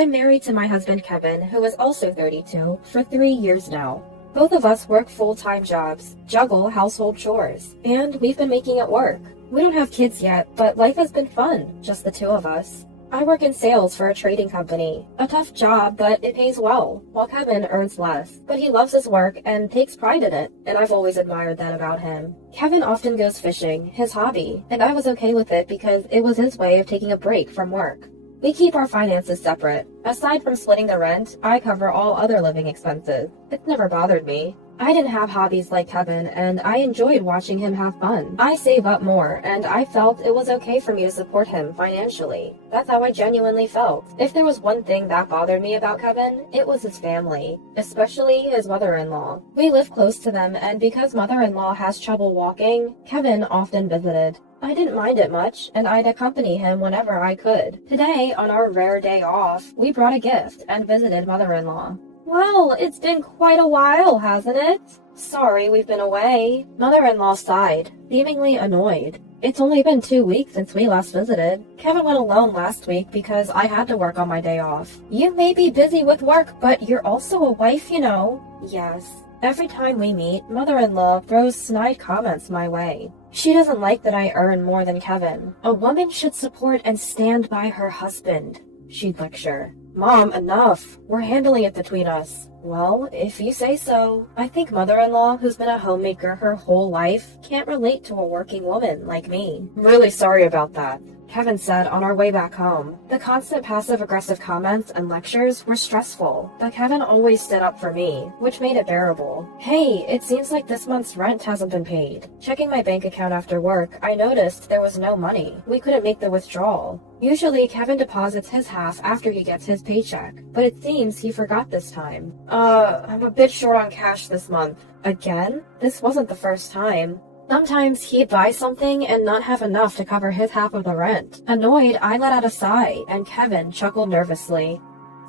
I'm married to my husband Kevin, who is also 32, for 3 years now. Both of us work full-time jobs, juggle household chores, and we've been making it work. We don't have kids yet, but life has been fun, just the two of us. I work in sales for a trading company. A tough job, but it pays well, while Kevin earns less. But he loves his work and takes pride in it, and I've always admired that about him. Kevin often goes fishing, his hobby, and I was okay with it because it was his way of taking a break from work. We keep our finances separate. Aside from splitting the rent, I cover all other living expenses. It's never bothered me. I didn't have hobbies like Kevin, and I enjoyed watching him have fun. I save up more, and I felt it was okay for me to support him financially. That's how I genuinely felt. If there was one thing that bothered me about Kevin, it was his family, especially his mother-in-law. We live close to them, and because mother-in-law has trouble walking, Kevin often visited. I didn't mind it much, and I'd accompany him whenever I could. Today, on our rare day off, we brought a gift and visited mother-in-law. Well, it's been quite a while, hasn't it? Sorry we've been away. Mother-in-law sighed, seemingly annoyed. It's only been 2 weeks since we last visited. Kevin went alone last week because I had to work on my day off. You may be busy with work, but you're also a wife, you know. Yes. Every time we meet, mother-in-law throws snide comments my way. She doesn't like that I earn more than Kevin. A woman should support and stand by her husband, she'd lecture. Mom, enough. We're handling it between us. Well, if you say so. I think mother-in-law, who's been a homemaker her whole life, can't relate to a working woman like me. Really sorry about that, Kevin said on our way back home. The constant passive-aggressive comments and lectures were stressful, but Kevin always stood up for me, which made it bearable. Hey, it seems like this month's rent hasn't been paid. Checking my bank account after work, I noticed there was no money. We couldn't make the withdrawal. Usually, Kevin deposits his half after he gets his paycheck, but it seems he forgot this time. I'm a bit short on cash this month. Again? This wasn't the first time. Sometimes he'd buy something and not have enough to cover his half of the rent. Annoyed, I let out a sigh, and Kevin chuckled nervously.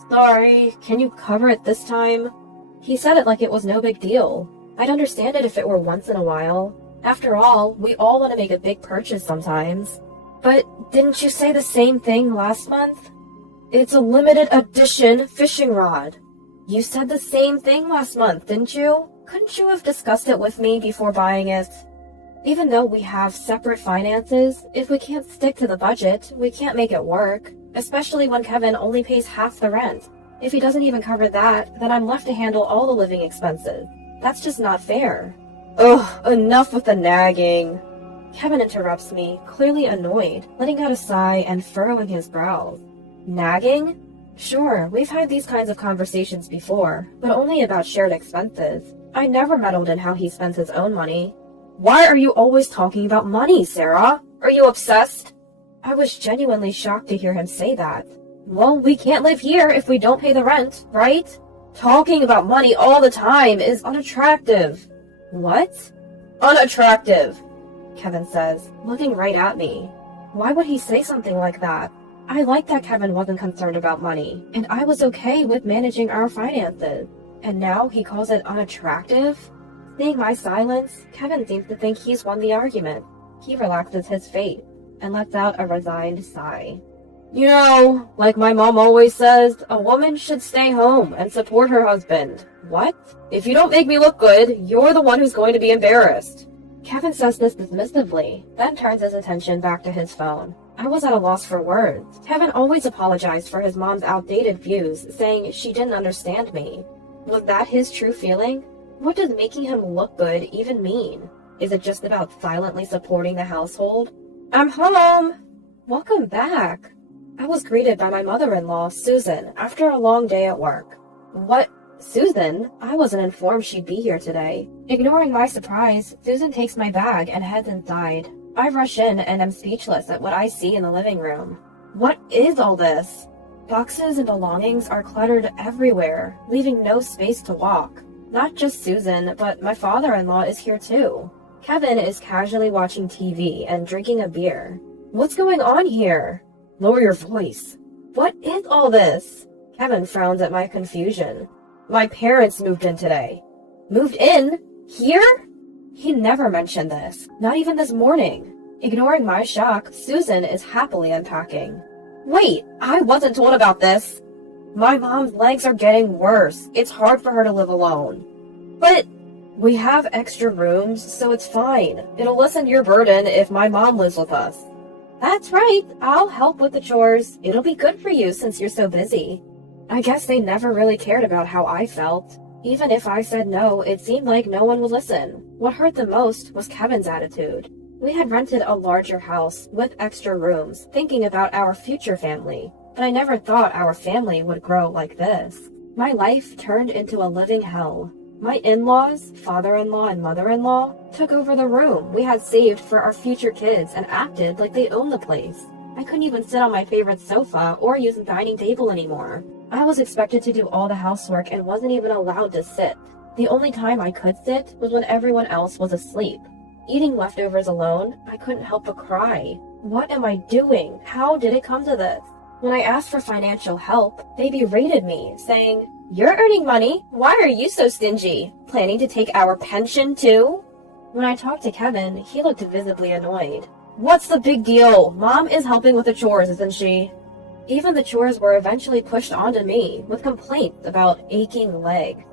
Sorry, can you cover it this time? He said it like it was no big deal. I'd understand it if it were once in a while. After all, we all want to make a big purchase sometimes. But didn't you say the same thing last month? It's a limited edition fishing rod. You said the same thing last month, didn't you? Couldn't you have discussed it with me before buying it? Even though we have separate finances, if we can't stick to the budget, we can't make it work, especially when Kevin only pays half the rent. If he doesn't even cover that, then I'm left to handle all the living expenses. That's just not fair. Ugh, enough with the nagging. Kevin interrupts me, clearly annoyed, letting out a sigh and furrowing his brows. Nagging? Sure, we've had these kinds of conversations before, but only about shared expenses. I never meddled in how he spends his own money. Why are you always talking about money, Sarah? Are you obsessed? I was genuinely shocked to hear him say that. Well, we can't live here if we don't pay the rent, right? Talking about money all the time is unattractive. What? Unattractive, Kevin says, looking right at me. Why would he say something like that? I liked that Kevin wasn't concerned about money, and I was okay with managing our finances. And now he calls it unattractive? Seeing my silence, Kevin seems to think he's won the argument. He relaxes his face and lets out a resigned sigh. You know, like my mom always says, a woman should stay home and support her husband. What? If you don't make me look good, you're the one who's going to be embarrassed. Kevin says this dismissively, then turns his attention back to his phone. I was at a loss for words. Kevin always apologized for his mom's outdated views, saying she didn't understand me. Was that his true feeling? What does making him look good even mean? Is it just about silently supporting the household? I'm home! Welcome back. I was greeted by my mother-in-law, Susan, after a long day at work. What? Susan? I wasn't informed she'd be here today. Ignoring my surprise, Susan takes my bag and heads inside. I rush in and am speechless at what I see in the living room. What is all this? Boxes and belongings are cluttered everywhere, leaving no space to walk. Not just Susan, but my father-in-law is here too. Kevin is casually watching TV and drinking a beer. What's going on here? Lower your voice. What is all this? Kevin frowns at my confusion. My parents moved in today. Moved in? Here? He never mentioned this, not even this morning. Ignoring my shock, Susan is happily unpacking. Wait, I wasn't told about this. My mom's legs are getting worse. It's hard for her to live alone. But we have extra rooms, so it's fine. It'll lessen your burden if my mom lives with us. That's right. I'll help with the chores. It'll be good for you since you're so busy. I guess they never really cared about how I felt. Even if I said no, it seemed like no one would listen. What hurt the most was Kevin's attitude. We had rented a larger house with extra rooms, thinking about our future family. But I never thought our family would grow like this. My life turned into a living hell. My in-laws, father-in-law and mother-in-law, took over the room we had saved for our future kids and acted like they owned the place. I couldn't even sit on my favorite sofa or use the dining table anymore. I was expected to do all the housework and wasn't even allowed to sit. The only time I could sit was when everyone else was asleep. Eating leftovers alone, I couldn't help but cry. What am I doing? How did it come to this? When I asked for financial help, they berated me, saying, "You're earning money. Why are you so stingy? Planning to take our pension too?" When I talked to Kevin, he looked visibly annoyed. "What's the big deal? Mom is helping with the chores, isn't she?" Even the chores were eventually pushed onto me, with complaints about aching leg.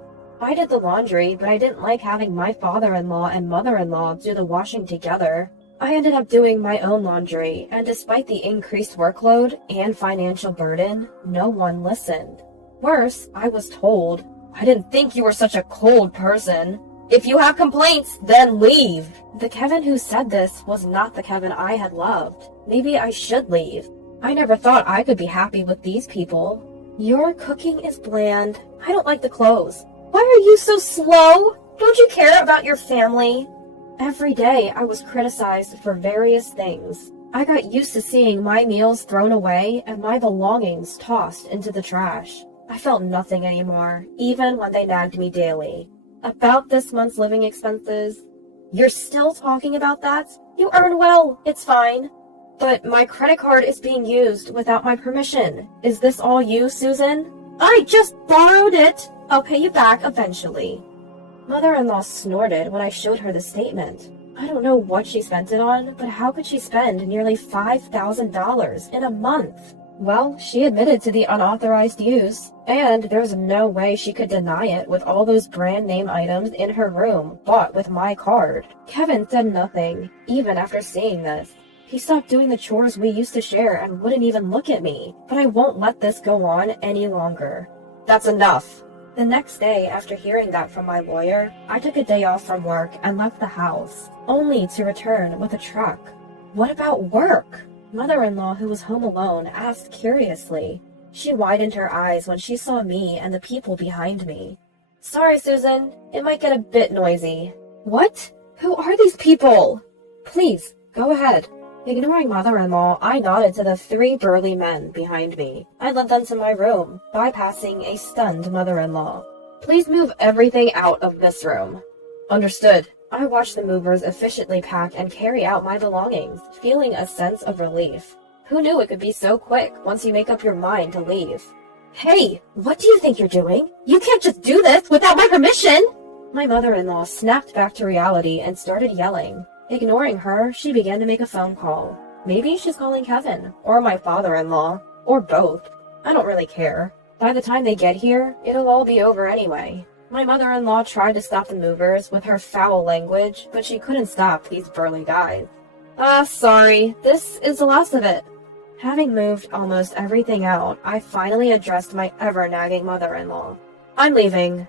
I did the laundry, but I didn't like having my father-in-law and mother-in-law do the washing together. I ended up doing my own laundry, and despite the increased workload and financial burden, no one listened. Worse, I was told, "I didn't think you were such a cold person. If you have complaints, then leave." The Kevin who said this was not the Kevin I had loved. Maybe I should leave. I never thought I could be happy with these people. "Your cooking is bland. I don't like the clothes. Why are you so slow? Don't you care about your family?" Every day I was criticized for various things. I got used to seeing my meals thrown away and my belongings tossed into the trash. I felt nothing anymore, even when they nagged me daily. About this month's living expenses. "You're still talking about that? You earn well, it's fine." "But my credit card is being used without my permission. Is this all you, Susan?" "I just borrowed it. I'll pay you back eventually." Mother-in-law snorted when I showed her the statement. I don't know what she spent it on, but how could she spend nearly $5,000 in a month? Well, she admitted to the unauthorized use, and there's no way she could deny it with all those brand name items in her room bought with my card. Kevin said nothing, even after seeing this. He stopped doing the chores we used to share and wouldn't even look at me, but I won't let this go on any longer. "That's enough." The next day, after hearing that from my lawyer, I took a day off from work and left the house, only to return with a truck. "What about work?" Mother-in-law, who was home alone, asked curiously. She widened her eyes when she saw me and the people behind me. "Sorry, Susan. It might get a bit noisy." "What? Who are these people?" "Please, go ahead." Ignoring mother-in-law, I nodded to the 3 burly men behind me. I led them to my room, bypassing a stunned mother-in-law. "Please move everything out of this room." "Understood." I watched the movers efficiently pack and carry out my belongings, feeling a sense of relief. Who knew it could be so quick once you make up your mind to leave? "Hey, what do you think you're doing? You can't just do this without my permission!" My mother-in-law snapped back to reality and started yelling. Ignoring her, she began to make a phone call. Maybe she's calling Kevin, or my father-in-law, or both. I don't really care. By the time they get here, it'll all be over anyway. My mother-in-law tried to stop the movers with her foul language, but she couldn't stop these burly guys. Sorry, this is the last of it." Having moved almost everything out, I finally addressed my ever-nagging mother-in-law. "I'm leaving."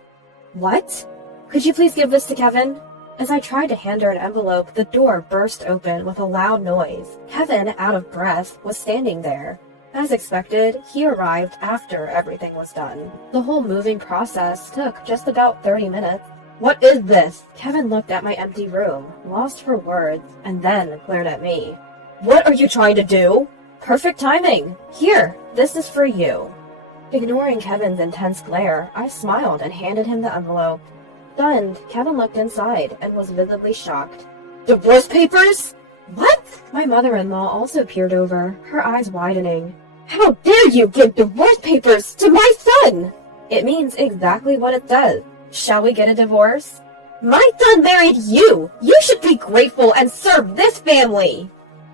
"What? Could you please give this to Kevin?" As I tried to hand her an envelope, the door burst open with a loud noise. Kevin, out of breath, was standing there. As expected, he arrived after everything was done. The whole moving process took just about 30 minutes. "What is this?" Kevin looked at my empty room, lost for words, and then glared at me. "What are you trying to do?" "Perfect timing. Here, this is for you." Ignoring Kevin's intense glare, I smiled and handed him the envelope. Stunned, Kevin looked inside and was visibly shocked. "Divorce papers? What?" My mother-in-law also peered over, her eyes widening. "How dare you give divorce papers to my son?" "It means exactly what it says. Shall we get a divorce?" "My son married you! You should be grateful and serve this family!"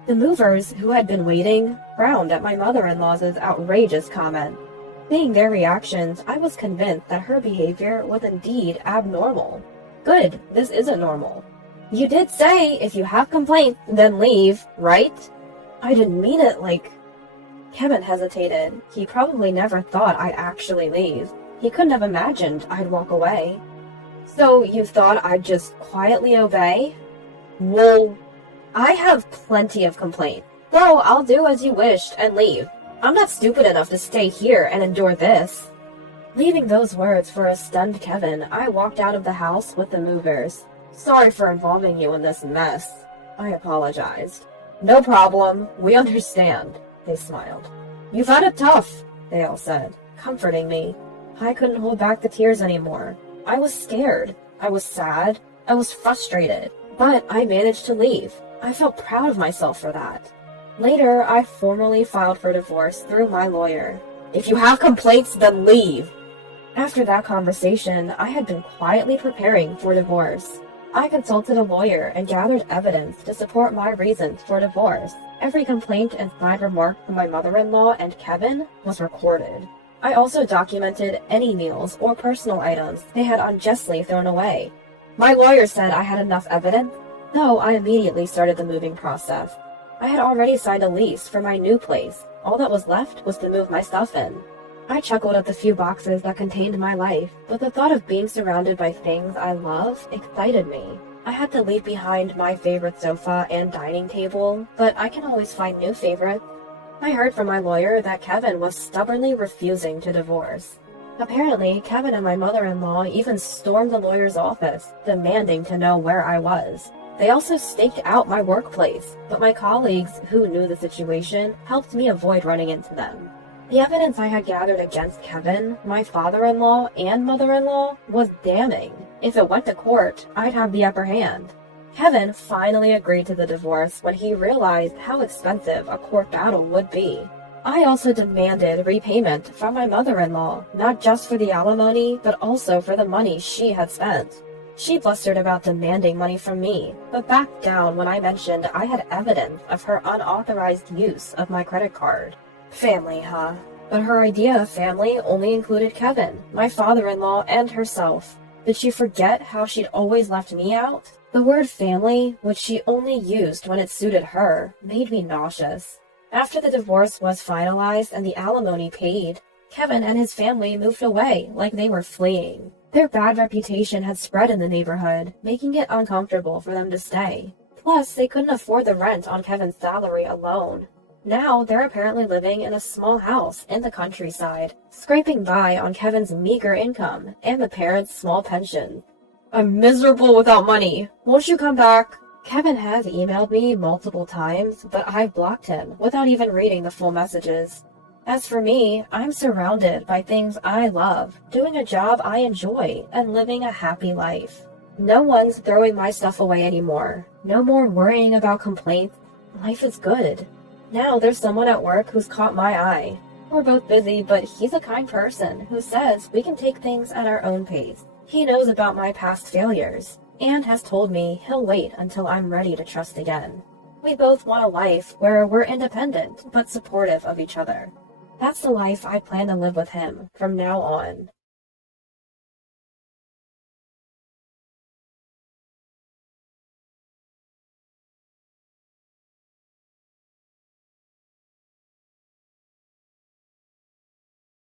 The movers, who had been waiting, frowned at my mother-in-law's outrageous comment. Seeing their reactions, I was convinced that her behavior was indeed abnormal. Good, this isn't normal. You did say if you have complaints, then leave, right? I didn't mean it like... Kevin hesitated. He probably never thought I'd actually leave. He couldn't have imagined I'd walk away. So you thought I'd just quietly obey? Well, I have plenty of complaints, so I'll do as you wished and leave. I'm not stupid enough to stay here and endure this. Leaving those words for a stunned Kevin, I walked out of the house with the movers. Sorry for involving you in this mess, I apologized. No problem, we understand, they smiled. You've had it tough, they all said, comforting me. I couldn't hold back the tears anymore. I was scared. I was sad. I was frustrated. But I managed to leave. I felt proud of myself for that. Later, I formally filed for divorce through my lawyer. If you have complaints, then leave. After that conversation, I had been quietly preparing for divorce. I consulted a lawyer and gathered evidence to support my reasons for divorce. Every complaint and snide remark from my mother-in-law and Kevin was recorded. I also documented any meals or personal items they had unjustly thrown away. My lawyer said I had enough evidence, so I immediately started the moving process. I had already signed a lease for my new place. All that was left was to move my stuff in. I chuckled at the few boxes that contained my life, but the thought of being surrounded by things I love excited me. I had to leave behind my favorite sofa and dining table, but I can always find new favorites. I heard from my lawyer that Kevin was stubbornly refusing to divorce. Apparently, Kevin and my mother-in-law even stormed the lawyer's office, demanding to know where I was. They also staked out my workplace, but my colleagues, who knew the situation, helped me avoid running into them. The evidence I had gathered against Kevin, my father-in-law, and mother-in-law was damning. If it went to court, I'd have the upper hand. Kevin finally agreed to the divorce when he realized how expensive a court battle would be. I also demanded repayment from my mother-in-law, not just for the alimony, but also for the money she had spent. She blustered about demanding money from me, but backed down when I mentioned I had evidence of her unauthorized use of my credit card. Family, huh? But her idea of family only included Kevin, my father-in-law, and herself. Did she forget how she'd always left me out? The word family, which she only used when it suited her, made me nauseous. After the divorce was finalized and the alimony paid, Kevin and his family moved away like they were fleeing. Their bad reputation had spread in the neighborhood, making it uncomfortable for them to stay. Plus, they couldn't afford the rent on Kevin's salary alone. Now, they're apparently living in a small house in the countryside, scraping by on Kevin's meager income and the parents' small pension. I'm miserable without money. Won't you come back? Kevin has emailed me multiple times, but I've blocked him without even reading the full messages. As for me, I'm surrounded by things I love, doing a job I enjoy, and living a happy life. No one's throwing my stuff away anymore. No more worrying about complaints. Life is good. Now there's someone at work who's caught my eye. We're both busy, but he's a kind person who says we can take things at our own pace. He knows about my past failures, and has told me he'll wait until I'm ready to trust again. We both want a life where we're independent, but supportive of each other. That's the life I plan to live with him from now on.